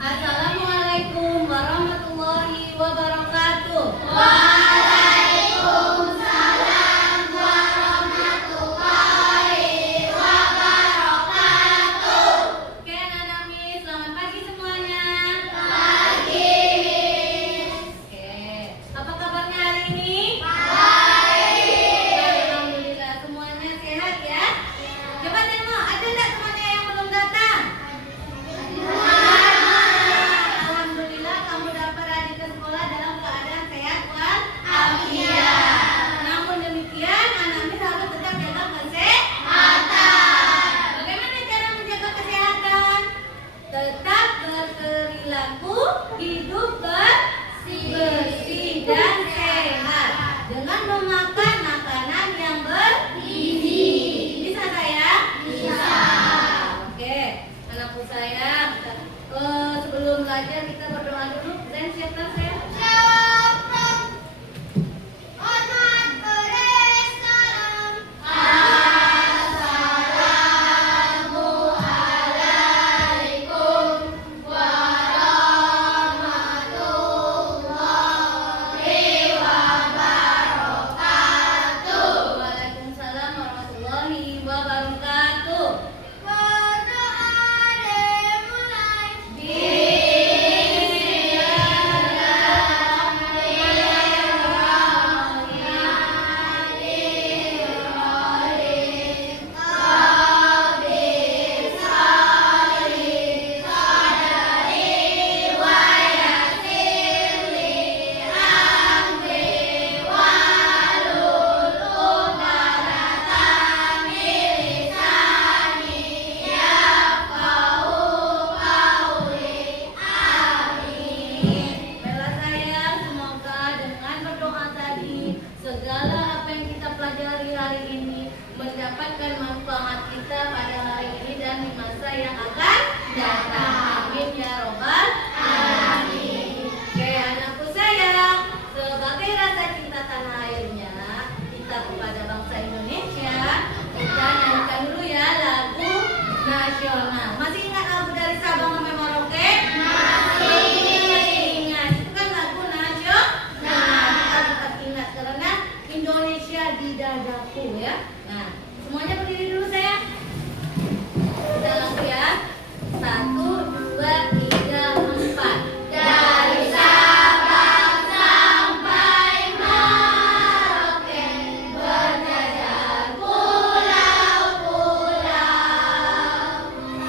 Assalamualaikum warahmatullahi wabarakatuh. Waalaikumsalam warahmatullahi wabarakatuh. Oke, anak-anak Miss, selamat pagi semuanya. Pagi, Miss. Oke, apa kabarnya hari ini? Baik. Alhamdulillah, semuanya sehat ya. Coba tengok, ada nggak temannya yang belum datang? Alhamdulillah, kamu dapat hari ke sekolah dalam keadaan sehat walafiat. Namun demikian, anak Miss harus tetap jaga kesehatan. Bagaimana cara menjaga kesehatan? Tetap berperilaku hidup bersih dan sehat dengan memakan makanan yang bergizi. Bisa saya? Bisa. Oke, anakku sayang. Sebelum belajar kita berdoa dulu. Dan siapkan saya. Assalamualaikum warahmatullahi wabarakatuh. Waalaikumsalam warahmatullahi wabarakatuh. Berdoa dimulai. Bismillahirrahmanirrahim. Rabbi sholli sadri wa yassir li amri wahlul 'uqdatam min lisani yafqahu qawli. Amin. Baiklah sayang, semoga dengan berdoa tadi segala apa yang kita pelajari hari ini mendapatkan manfaat kita pada hari ini dan di masa yang akan datang. Amin ya robbal alamin. Oke, anakku sayang, sebagai rasa cinta tanah airnya kita kepada bangsa Indonesia, kita nyanyikan dulu ya lagu nasional. Masih ingat lagu dari Sabang sampai Merauke? Masih ingat. Itu kan lagu nasional. Kita tetap ingat karena Indonesia di dadaku ya. Nah, semuanya berdiri dulu sayang. Kita langsung ya. 1, 2, 3, 4. Dari Sabang sampai Merauke, berjajar pulau-pulau,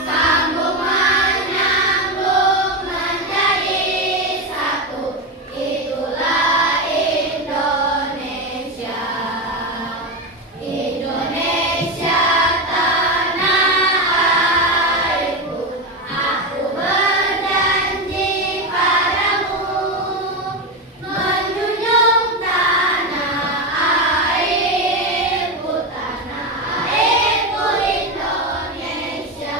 sambung menyambung menjadi satu, itulah Indonesia. Indonesia tanah airku, aku berjanji padamu, menjunjung tanah airku Indonesia.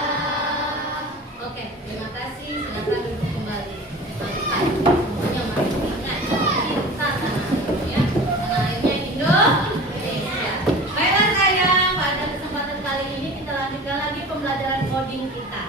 Oke, terima kasih. Silakan duduk kembali. Semuanya masih ingat cinta tanah airnya, tanah airnya Indonesia. Baiklah sayang, pada kesempatan kali ini kita lanjutkan lagi pembelajaran coding kita.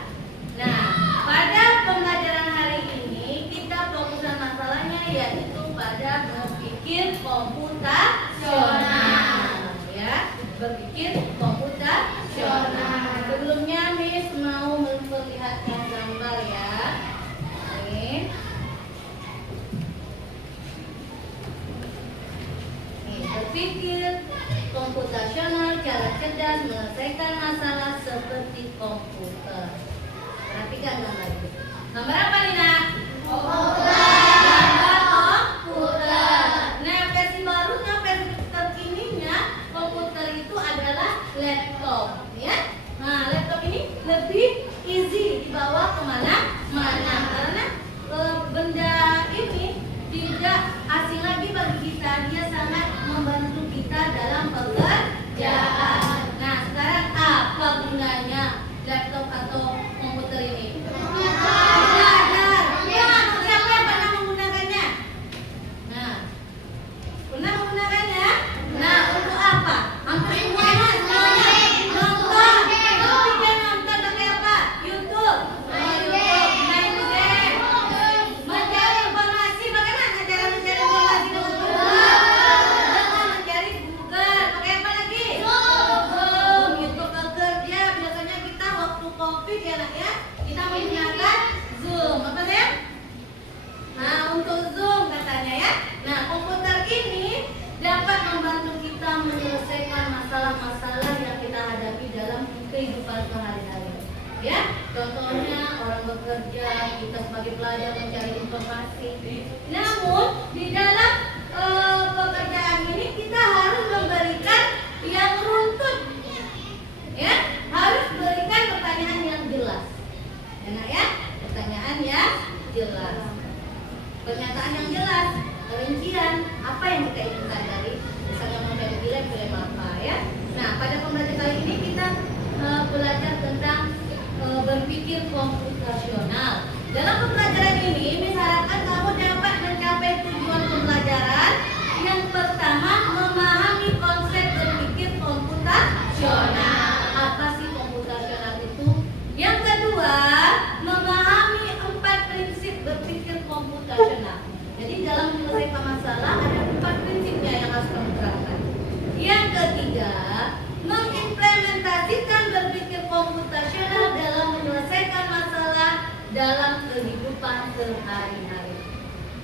Nah, pada pembelajaran hari ini kita fokuskan masalahnya yaitu pada berpikir komputasional, ya, berpikir komputasional. Sebelumnya Miss mau memperlihatkan gambar ya. Nih. Berpikir komputasional, cara cerdas menyelesaikan masalah seperti komputer. Perhatikan gambar ini. Gambar apa nih nak? Gambar komputer. Nah, versi barunya, versi terkininya, komputer itu adalah laptop, ya. Nah, laptop ini lebih easy dibawa kemana-mana karena benda ini tidak asing lagi bagi kita. Dia sangat membantu kita dalam pekerjaan. Nah, sekarang apa gunanya laptop atau komputer ini? Belajar. Ya, siapa yang bekerja, kita sebagai pelajar mencari informasi. Namun di dalam pekerjaan ini kita harus memberikan yang runtut, ya, harus berikan pertanyaan yang jelas. Enak ya, pertanyaan yang jelas, pernyataan yang jelas, rincian apa yang kita inginkan dari misalnya mau jadi film apa ya. Nah, pada pembelajaran kali ini kita belajar tentang berpikir komputasional. Dalam pembelajaran ini diharapkan kamu dapat mencapai tujuan pembelajaran. Yang pertama, memahami konsep berpikir komputasional. Apa sih komputasional itu? Yang kedua, memahami 4 prinsip berpikir komputasional. Jadi dalam menyelesaikan masalah ada 4 prinsipnya yang harus kamu terapkan. Yang ketiga, mengimplementasikan berpikir komputasional dalam menyelesaikan masalah dalam kehidupan sehari-hari.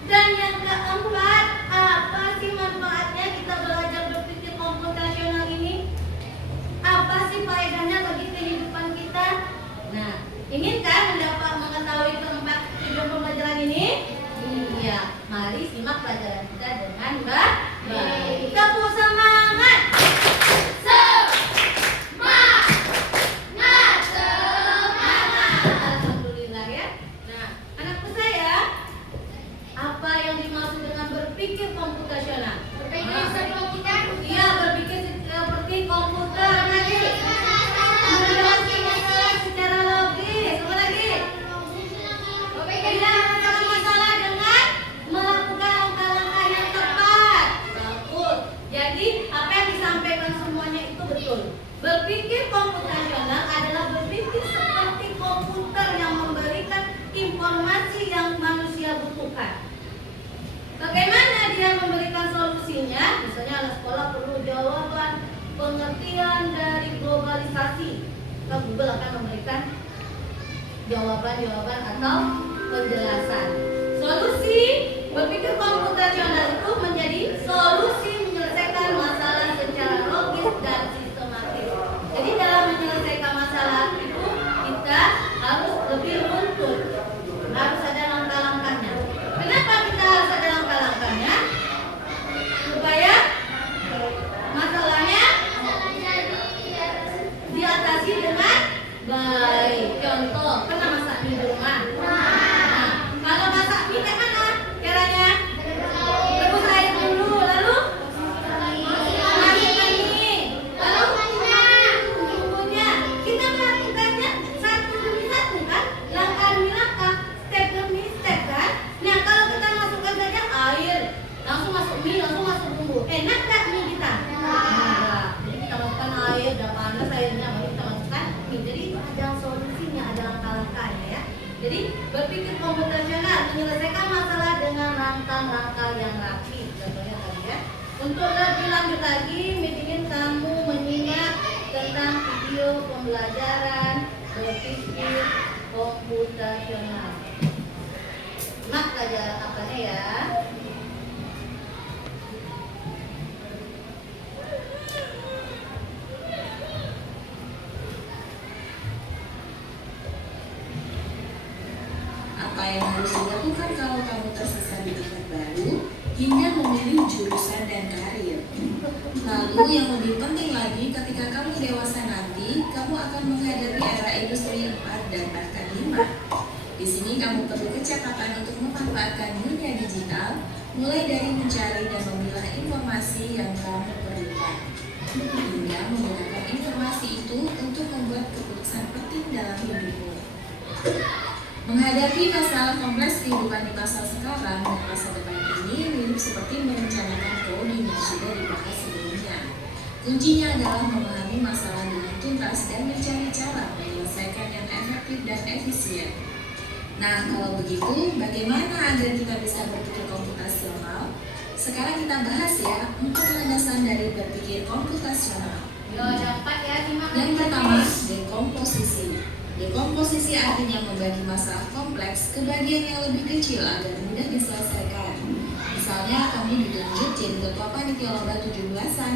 Dan yang keempat, apa sih manfaatnya kita belajar berpikir komputasional ini? Apa sih faedahnya bagi kehidupan kita? Nah, inginkah mendapat mengetahui keempat tujuan pembelajaran ini? Iya, mari simak pelajaran kita dengan baik. Tepuk semangat. Alhamdulillah ya. Nah, anakku saya, apa yang dimaksud dengan berpikir komputasional? Berpikir seperti komputer. Iya, berpikir seperti komputer. Lagi, menjelaskan masalah secara logis. Apa lagi? Tidak menyelesaikan masalah dengan melakukan langkah-langkah yang tepat. Bagus. Jadi apa yang disampaikan semuanya itu betul. Berpikir komputasional adalah berpikir seperti komputer yang memberikan informasi yang manusia butuhkan. Bagaimana dia memberikan solusinya? Misalnya anak sekolah perlu jawaban pengertian dari globalisasi. Maka Google akan memberikan jawaban-jawaban atau penjelasan. Solusi berpikir komputasional itu menjadi solusi menyelesaikan masalah secara logis dan sistematis. Jadi dalam menyelesaikan masalah itu kita harus lebih runtut, harus ada langkah-langkahnya. Kenapa kita harus ada langkah-langkahnya? Supaya masalahnya diatasi dengan baik. Contoh, pernah masak mie di rumah? Nah, kalau masak mie kayak mana caranya? Rebus air dulu, lalu masukkan mie, lalu bumbunya. Kita melakukannya satu demi satu kan, langkah demi langkah, step demi step kan. Nah, kalau kita masukkan saja air, langsung masuk mie, langsung masuk bumbu, enak gak mie kita? Nah, jadi kita masukkan air, udah panas airnya, baru kita masukkan mie. Jadi itu ada solusinya, ada langkah-langkahnya ya. Jadi berpikir komputasional menyelesaikan masalah dengan langkah-langkah yang rapi. Contohnya tadi ya. Untuk lebih lanjut lagi, ingin kamu menyimak tentang video pembelajaran berpikir komputasional. Simak pelajaran apanya ya. Apa yang harus dilakukan kalau kamu tersesat di tempat baru hingga memilih jurusan dan karir. Lalu yang lebih penting lagi, ketika kamu dewasa nanti, kamu akan menghadapi era industri 4 dan bahkan 5. Di sini kamu perlu kecakapan untuk memanfaatkan dunia digital, mulai dari mencari dan memilah informasi yang kamu perlukan, hingga menggunakan informasi itu untuk membuat keputusan penting dalam hidupmu. Menghadapi masalah kompleks kehidupan di masa sekarang dan masa depan ini mirip seperti merencanakan coding yang sudah dibahas sebelumnya. Kuncinya adalah memahami masalah dengan tuntas dan mencari cara menyelesaikan yang efektif dan efisien. Nah, kalau begitu, bagaimana agar kita bisa berpikir komputasional? Sekarang kita bahas ya 4 landasan dari berpikir komputasional. Yo, dapat ya, simak. Yang pertama, dekomposisi. Dekomposisi artinya membagi masalah kompleks ke bagian yang lebih kecil agar mudah diselesaikan. Misalnya, kami ditunjuk jadi ketua panitia lomba 17-an.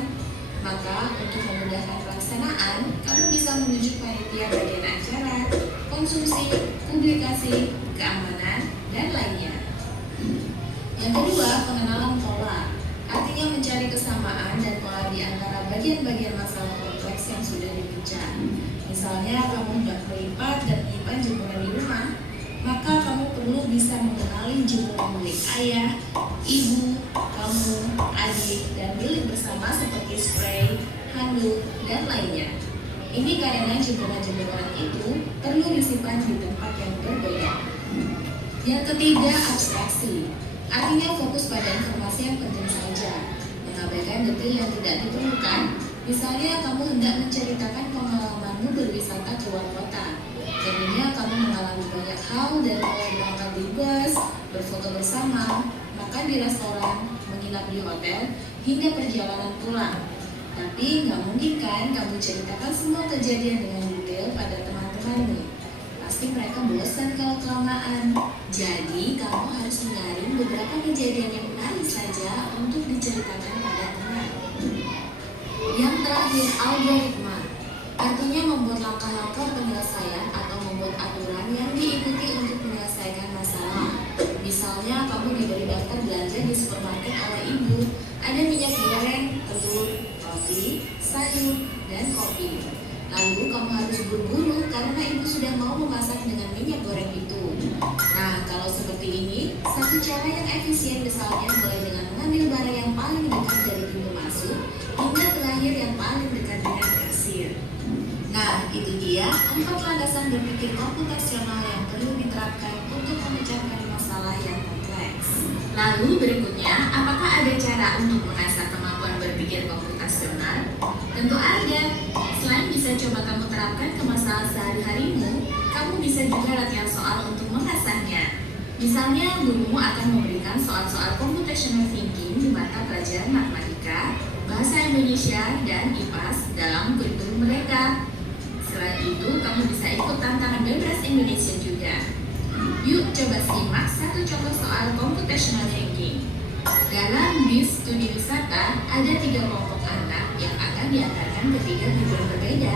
Maka, untuk memudahkan pelaksanaan, kamu bisa menunjuk panitia bagian acara, konsumsi, publikasi, keamanan, dan lainnya. Yang kedua, pengenalan pola. Artinya mencari kesamaan dan pola di antara bagian-bagian masalah kompleks yang sudah dipecah. Misalnya, kamu hendak melipat dan menyimpan jemuran di rumah, maka kamu perlu bisa mengenali jemuran milik ayah, ibu, kamu, adik, dan milik bersama seperti spray, handuk, dan lainnya. Ini karena jemuran-jemuran itu perlu disimpan di tempat yang berbeda. Yang ketiga, abstraksi. Artinya fokus pada informasi yang penting saja, mengabaikan detail yang tidak diperlukan. Misalnya, kamu hendak menceritakan pengalamanmu berwisata ke luar kota. Jadinya kamu mengalami banyak hal dari mulai berangkat di bus, berfoto bersama, makan di restoran, menginap di hotel, hingga perjalanan pulang. Tapi nggak mungkin kan kamu ceritakan semua kejadian dengan detail pada teman-temanmu. Pasti mereka bosan kalau kelamaan. Jadi kamu harus menyaring beberapa kejadian yang menarik saja untuk diceritakan pada teman. Yang terakhir, algoritma. Artinya membuat langkah-langkah penyelesaian atau membuat aturan yang diikuti untuk menyelesaikan masalah. Misalnya kamu diberi daftar belanja di supermarket oleh ibu. Ada minyak goreng, telur, roti, sayur, dan kopi. Lalu kamu harus buru-buru karena ibu sudah mau memasak dengan minyak goreng itu. Nah, kalau seperti ini, satu cara yang efisien misalnya mulai dengan mengambil barang yang paling dekat dari pintu masuk hingga terakhir yang paling dekat dengan kasir. Nah, itu dia 4 landasan berpikir komputasional yang perlu diterapkan untuk memecahkan masalah yang kompleks. Lalu berikutnya, apakah ada cara untuk mengasah kemampuan berpikir komputasional? Tentu ada. Selain bisa coba kamu terapkan ke masalah sehari-harimu, kamu bisa juga latihan soal untuk mengasahnya. Misalnya, gurumu akan memberikan soal-soal computational thinking di mata pelajaran matematika, bahasa Indonesia, dan IPAS dalam kurikulum mereka. Selain itu, kamu bisa ikut tantangan bebas Indonesia juga. Yuk coba simak satu contoh soal computational thinking. Dalam BIS studi wisata, ada 3 kelompok anak yang akan diantarkan ke 3 tujuan berbeda.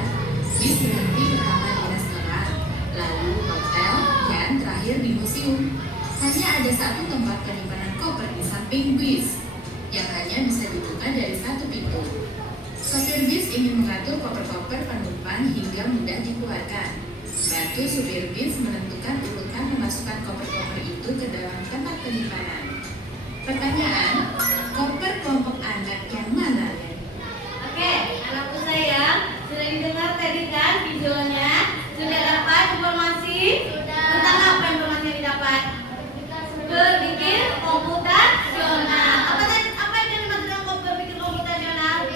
BIS berhenti pertama di restoran, lalu hotel, dan terakhir di museum. Hanya ada satu tempat penyimpanan koper di samping BIS, yang hanya bisa dibuka dari satu pintu. Sopir bis ingin mengatur koper-koper penumpang hingga mudah dikeluarkan. Bantu supir bis menentukan urutan memasukkan koper-koper itu ke dalam tempat penyimpanan. Pertanyaan, koper kelompok anak yang mana? Oke, anakku sayang, sudah didengar tadi kan videonya? Sudah dapat informasi? Tentang apa informasi yang didapat? Berpikir komputasional. Apa yang dimaksud dengan berpikir komputasional?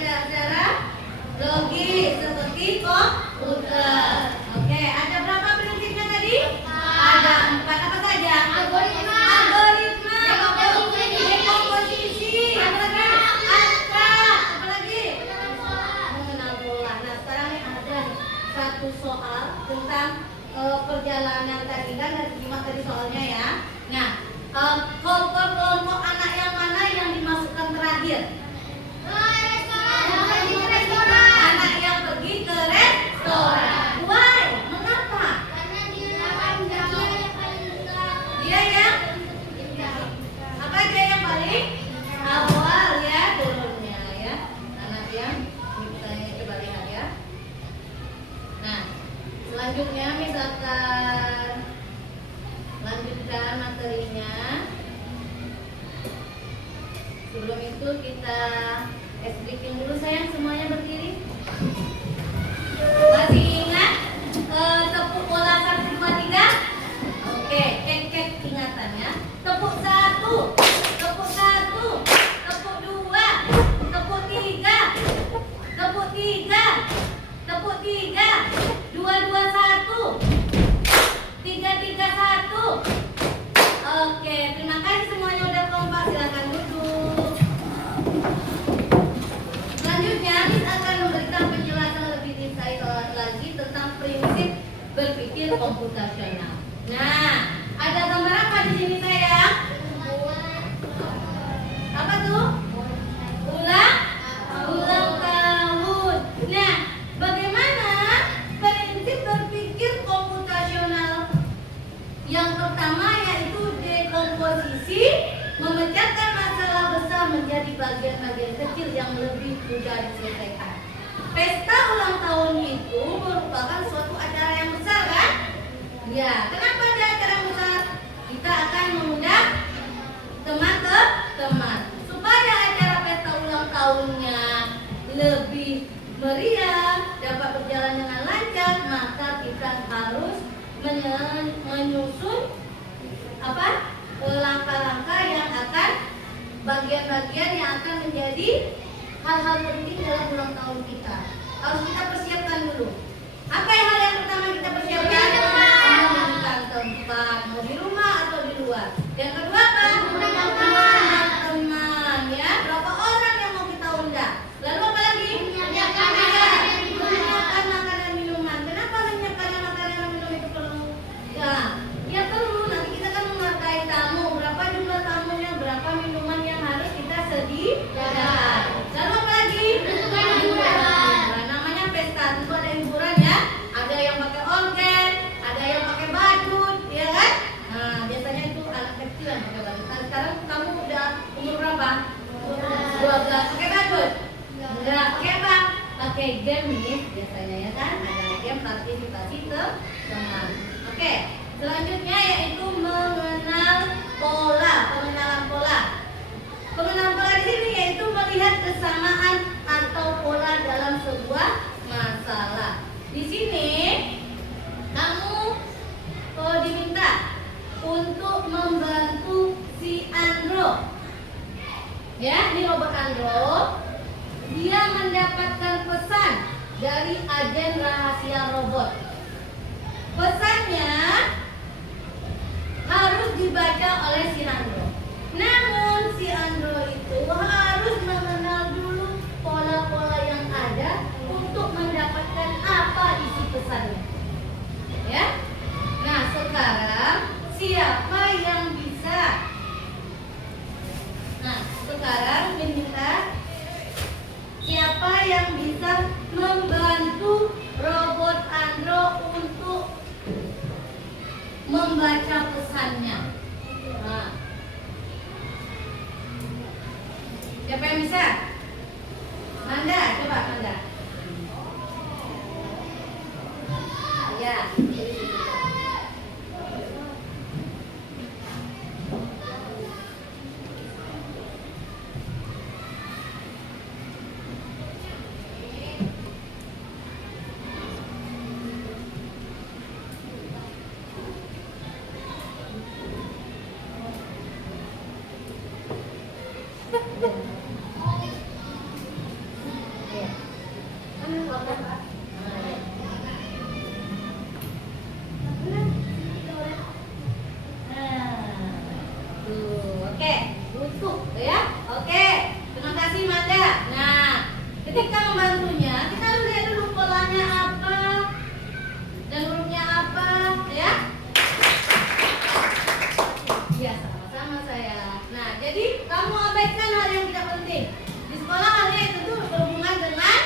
Secara logis seperti komputer. Oke, ada berapa prinsipnya tadi? Ada 4. Apa saja? Algoritma, dekomposisi, apa lagi? Mengenal pola. Nah, sekarang nih ada satu soal tentang perjalanan tadi kan ada 5 tadi soalnya ya. Nah, kelompok anak yang mana yang dimasukkan terakhir? Anak yang pergi ke restoran. Why? Mengapa? Dia yang apa dia yang paling awal ya turunnya ya. Anak yang misalnya coba lihat ya. Nah, selanjutnya misalkan lanjutkan materinya. Sebelum itu kita speaking dulu sayang, semuanya berdiri. Masih ingat tepuk bola 1, 2, 3? Oke, cek ingatannya. Tepuk 1, tepuk 1, tepuk 2, tepuk 3, tepuk 3, tepuk 3, 2, 2, 1, 3, 3, 1. Oke, terima kasih semuanya udah kompak. Silakan duduk. Selanjutnya kita akan memberikan penjelasan lebih detail lagi tentang prinsip berpikir komputasional. Nah, ada gambar apa di sini sayang? Apa tuh? Ulang tahun. Nah, bagaimana C. Memecahkan masalah besar menjadi bagian-bagian kecil yang lebih mudah diselesaikan. Pesta ulang tahun itu merupakan suatu acara yang besar kan? Ya, kenapa ada acara yang besar? Kita akan mengundang teman ke teman. Supaya acara pesta ulang tahunnya lebih meriah, dapat berjalan dengan lancar, maka kita harus menyusun langkah-langkah yang akan bagian-bagian yang akan menjadi hal-hal penting dalam ulang tahun kita. Harus kita persiapkan dulu. Apa hal yang pertama kita persiapkan? Memilihkan tempat, mau di rumah atau di luar. Yang kedua apa? Undang teman, ya. Berapa orang yang mau kita undang? Lalu apa lagi? Menyiapkan makanan minuman. Kenapa menyiapkan makanan dan minum itu perlu? Ya perlu. Nanti kita kan menghargai tamu. Berapa jumlah tamunya? Berapa minuman yang harus kita sediakan? Lalu apa lagi? Hiburan. Namanya pesta, tentu ada hiburan ya. Ada yang pakai organ, ada yang pakai badut, ya kan? Nah, biasanya itu anak kecil yang pakai badut. Nah, sekarang kamu udah umur berapa? 12. Pakai badut? Enggak. Pakai apa? Pakai game nih biasanya ya kan? Ada game partisipasi teman. Oke. Selanjutnya yaitu mengenal pola, pengenalan pola. Pengenalan pola di sini yaitu melihat kesamaan atau pola dalam sebuah masalah. Di sini kamu diminta untuk membantu si Andro. Ya, ini robot Andro. Dia mendapatkan pesan dari agen rahasia robot. Pesannya harus dibaca oleh si Andro. Namun si Andro itu harus mengenal dulu pola-pola yang ada untuk mendapatkan apa isi pesannya. Ya. Nah, sekarang siapa yang bisa? Nah, sekarang minta siapa yang bisa membantu robot Andro untuk membaca pesannya. Nah, siapa yang bisa? Manda, coba Manda. Ya. Oke, tutup ya. Oke, terima kasih Manda. Nah, ketika membantunya, kita harus lihat dulu polanya apa dan hurufnya apa, ya. Ya, sama-sama saya. Nah, jadi kamu abaikan hal yang tidak penting. Di sekolah halnya itu tuh berhubungan dengan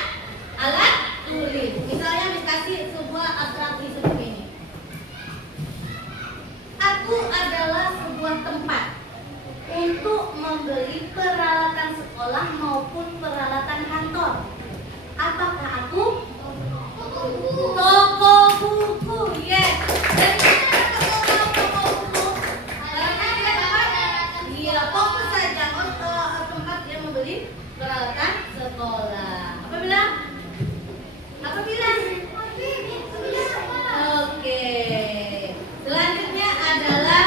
alat tulis. Misalnya dikasih sebuah abstraksi seperti ini. Aku adalah sebuah tempat untuk membeli peralatan sekolah maupun peralatan kantor. Apakah aku? Toko buku. Yes. Dari mana toko buku? Karena dia dapat. Iya, fokus saja untuk tempat dia membeli peralatan sekolah. Apa bilang? Apa bilang? Oke. Selanjutnya adalah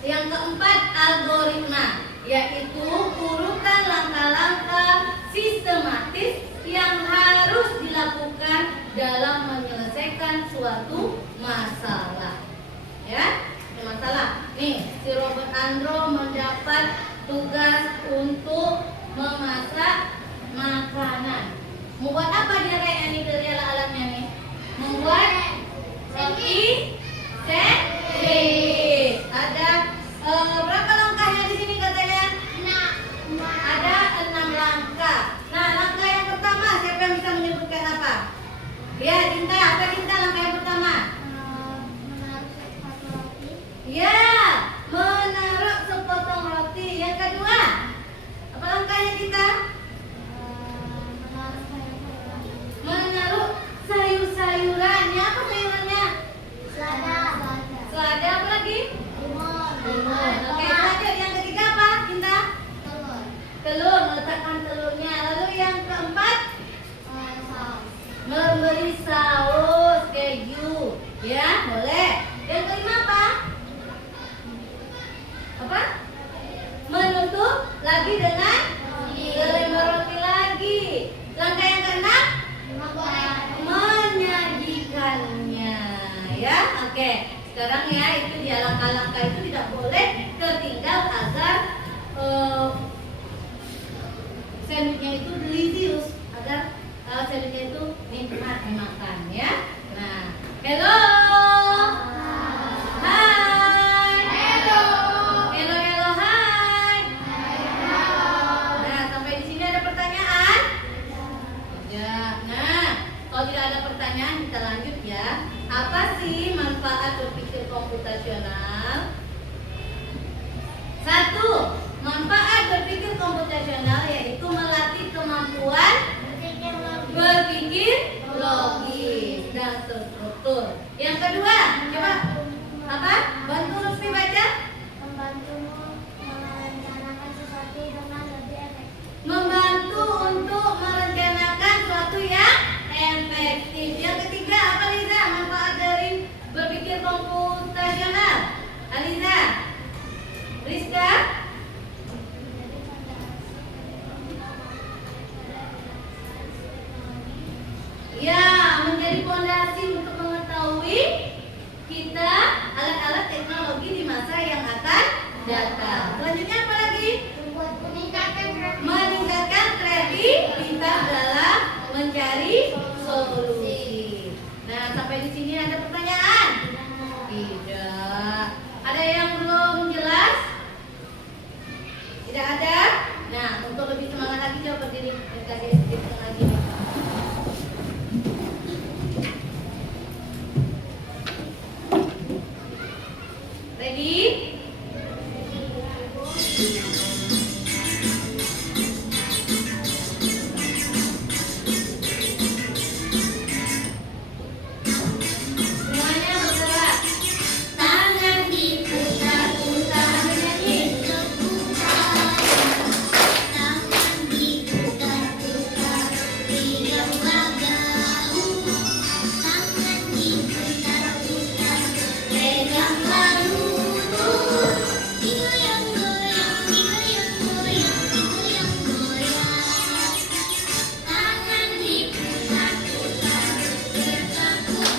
yang keempat, algoritma, yaitu urutan langkah-langkah sistematis yang harus dilakukan dalam menyelesaikan suatu masalah. Ya, masalah. Nih, si robot Andro mendapat tugas untuk memasak makanan. Membuat apa dia kayak ini dari alatnya nih? Membuat roti sandwich. Ada berapa langkahnya di sini katanya? Ada 6 langkah. Nah, langkah yang pertama siapa yang bisa menyebutkan apa? Ya, Dinta. Apa Dinta langkah yang pertama? Oke, sekarang ya itu dia langkah-langkah itu tidak boleh tertinggal agar sandwichnya itu delicious, agar sandwichnya itu nikmat dimakan ya. Nah, hello. Hai. Hello. Hello, hello, hai. Nah, sampai di sini ada pertanyaan? Ya. Nah, kalau tidak ada pertanyaan kita lanjut ya. Apa sih manfaat berpikir komputasional? 1. Manfaat berpikir komputasional yaitu melatih kemampuan berpikir logis dan terstruktur. Yang kedua, coba apa? Bantu Lutfi baca. Membantumu merencanakan sesuatu dengan lebih efektif. Membantu untuk merencanakan sesuatu yang efektif. Yang ketiga, apa Liza? Manfaat dari berpikir komputasional. Aliza, Rizka. Ya, menjadi fondasi untuk mengetahui kita alat-alat teknologi di masa yang akan datang. Selanjutnya apa lagi? Meningkatkan kreativitas dalam mencari solusi. Nah, sampai di sini ada pertanyaan? Tidak. Ada yang belum jelas? Tidak ada? Nah, untuk lebih semangat lagi coba berdiri kasih sedikit lagi. Ready? Semuanya bergerak. Tangan diputar-putar menyanyi. Tangan diputar-putar, tidak gagal. Tangan diputar-putar, pegang lutut. Digoyang-goyang, digoyang-goyang, digoyang-goyang. Tangan diputar-putar, bertepuk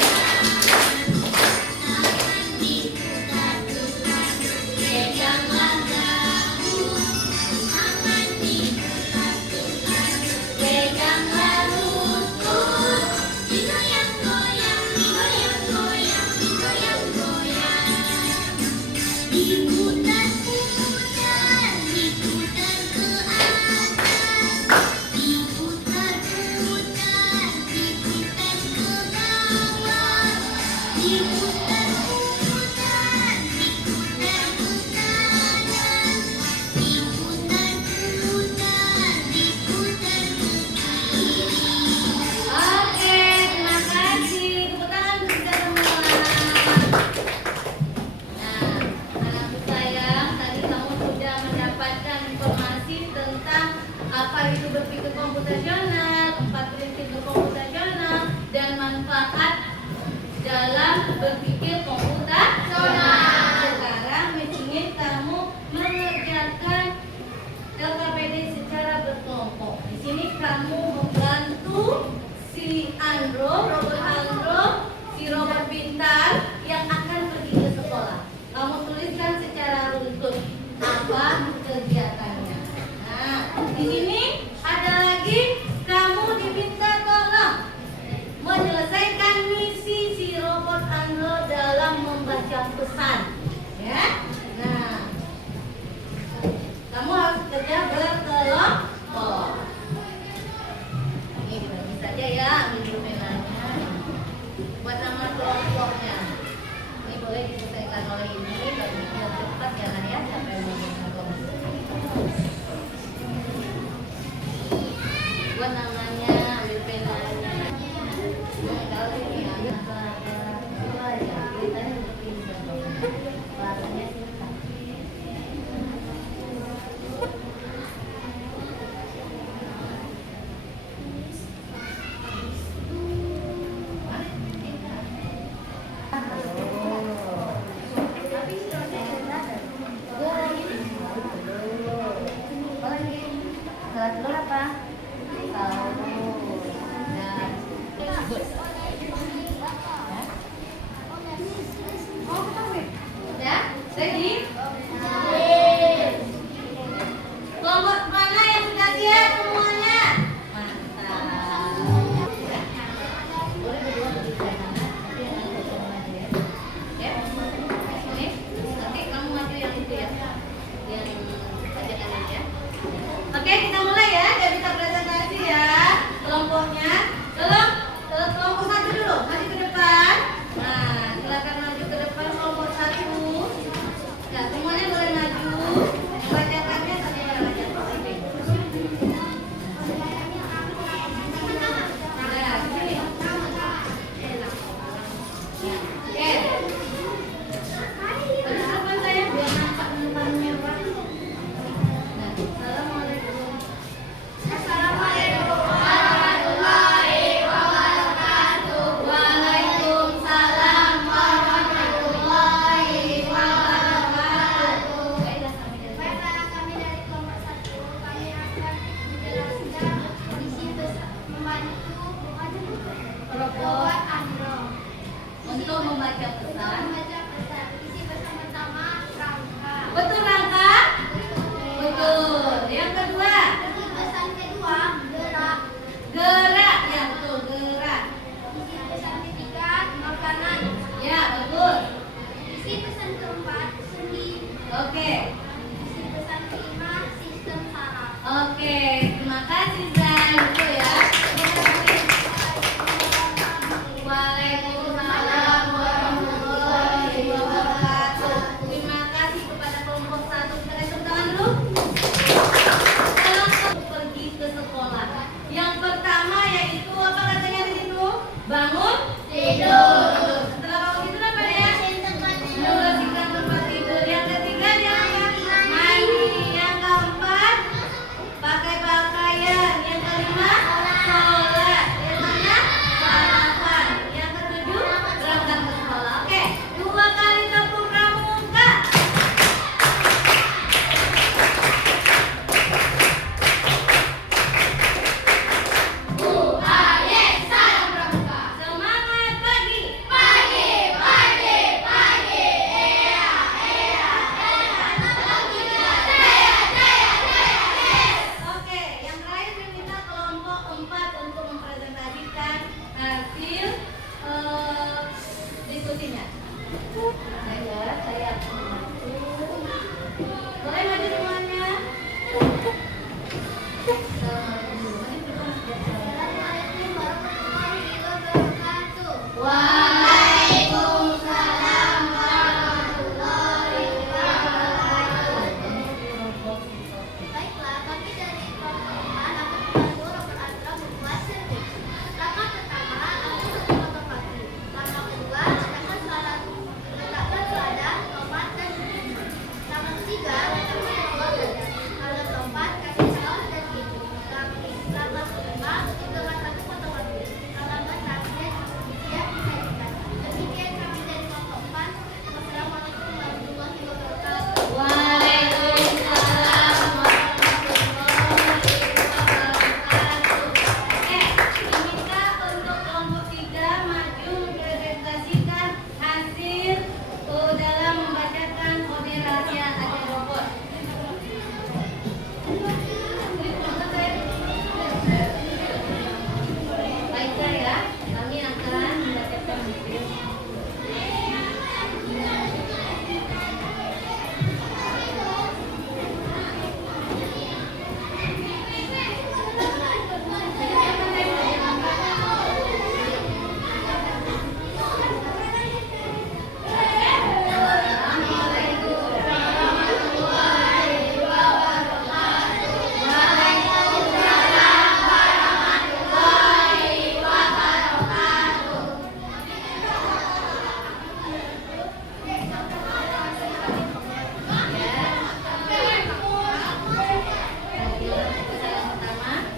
tangan diputar-putar, peganglah daun. Tangan diputar-putar, peganglah lutut. Digoyang-goyang, digoyang-goyang, digoyang-goyang. Diputar-putar, diputar ke atas. Diputar-putar, diputar ke bawah. Diputar-putar, diputar ke kanan. Diputar-putar, diputar ke kiri. Oke, terima kasih. Tepuk tangan untuk kita semua. Nah, anakku sayang, tadi kamu sudah mendapatkan informasi tentang apa itu berpikir komputasional, 4 prinsip berkomputasional, dan manfaat dalam berpikir komputasional. Sekarang Miss ingin kamu mengerjakan LKPD secara berkelompok. Di sini kamu membantu si robot Andro, si robot pintar yang akan pergi ke sekolah. Kamu tuliskan secara runtut apa kegiatannya. Nah, di sini ada lagi kamu diminta tolong menyelesaikan misi si robot Andro dalam membaca pesan. Ya. Nah, kamu harus kerja berkelompok. Ini dibagi saja ya, ambil dulu penanya. Buat nama kelompoknya. Ini boleh diselesaikan oleh ini, bagi yang cepat ya Nah ya, siapa yang mau kelompok. Buat namanya, ambil penanya. Kalau ini ya, ada dua ya, ceritanya seperti ini. Bahasanya singkat. Salah telur apa? Salah membaca pesan. Isi pesan pertama rangka. Betul Rangka? Betul. Yang kedua, Isi pesan kedua gerak. gerak. Ya betul, gerak. Isi pesan ketiga makanan. Ya betul. Isi pesan keempat seni. Oke. Isi pesan kelima sistem saraf. Oke, terima kasih Zan. Betul ya. Waalaikumsalam warahmatullahi wabarakatuh. Terima kasih kepada kelompok 1. Kita tepuk tangan dulu. Sekarang pergi ke sekolah. Yang pertama yaitu apa katanya di situ? Bangun tidur. Setelah bangun tidur apa ya? Membersihkan tempat tidur. Yang ketiga dia apa? Mandi. Yang keempat pakai pakaian. Yang kelima sholat. Yang mana? Sarapan. Yang ketujuh berangkat ke sekolah. Oke, 2 kali tepuk pramuka. Semangat pagi. Oke, yang terakhir meminta kelompok 4 untuk mempresentasikan hasil diskusinya. Saya akan maju. Boleh maju semuanya? Assalamualaikum warahmatullahi wabarakatuh. Waalaikumsalam warahmatullahi wabarakatuh. Baiklah, kami dari kelompok 4 akan membantu Robert Andra membuat sirkuit. Langkah pertama, aku memotong kaki. Langkah kedua, letakkan celana tomat dan keju. Langkah ketiga, letakkan bawang badan. Langkah keempat, kasih saus dan keju. Langkah kelima, dengan satu potong roti. Langkah keenam, siap disajikan. Demikian kami dari kelompok 4. Wassalamualaikum warahmatullahi wabarakatuh. Waalaikumsalam warahmatullahi wabarakatuh. Diminta untuk kelompok 3 maju mempresentasikan hasil dalam membacakan kode rahasia agen robot. Baiklah ya, kami akan membacakan hasil.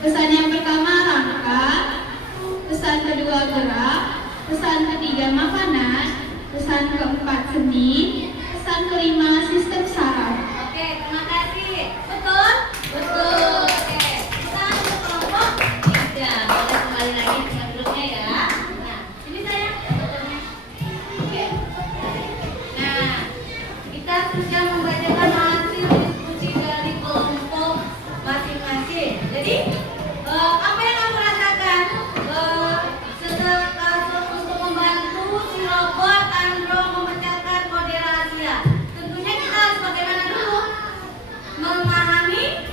Pesan yang pertama rangka, pesan kedua gerak, pesan ketiga makanan, pesan keempat seni, pesan kelima sistem saraf. Oke, terima kasih. Betul? Betul. Oke, kita untuk kelompok 3. Boleh kembali lagi dengan grupnya ya. Nah, ini saya fotonya. Oke. Nah, kita sudah membacakan hasil diskusi dari kelompok masing-masing. Jadi, apa yang kamu rasakan setelah untuk membantu si robot Andro memecahkan kode rahasia? Tentunya kita harus bagaimana dulu? Memahami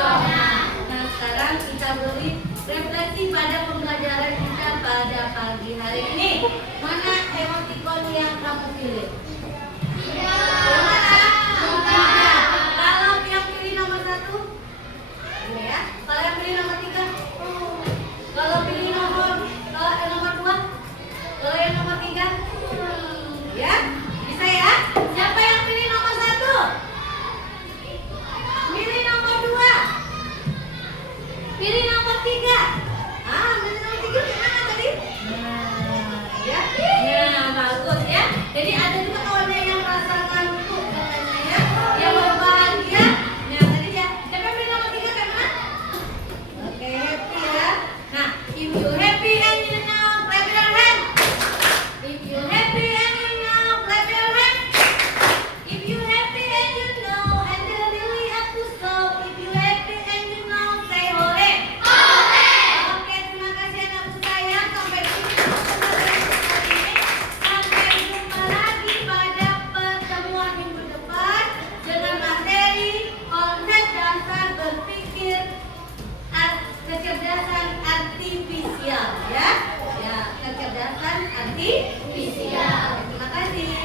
Nah, sekarang kita beri refleksi pada pembelajaran kita pada pagi hari ini. Mana emoticon yang kamu pilih? Yang mana? Kalau yang pilih nomor 1? Ini ya. Kalau yang pilih nomor 3? Kalau pilih nomor 2? Kalau yang nomor 3? Ya? Bisa ya? Siapa yang pilih nomor 1? Pilih nomor 2? Pilih nomor 3? Pilih nomor 3 gimana tadi? Ya. Nah, bagus ya. Jadi ada juga kawan yang merasa ngantuk katanya ya. Yang berbahagia. Nah, tadi ya. Siapa yang pilih nomor 3 kayak mana? Oke, happy ya. Nah, if you happy and you know, clap your hand. If you happy and you know, clap your hand. If you happy and you know, and you really have to stop. If you happy and you know, say hore. Oke, terima kasih anakku sayang. Sampai di sini hari ini. Sampai jumpa lagi pada pertemuan minggu depan dengan materi konsep dasar berpikir kecerdasan artifisial ya. Ya, kecerdasan artifisial. Terima kasih.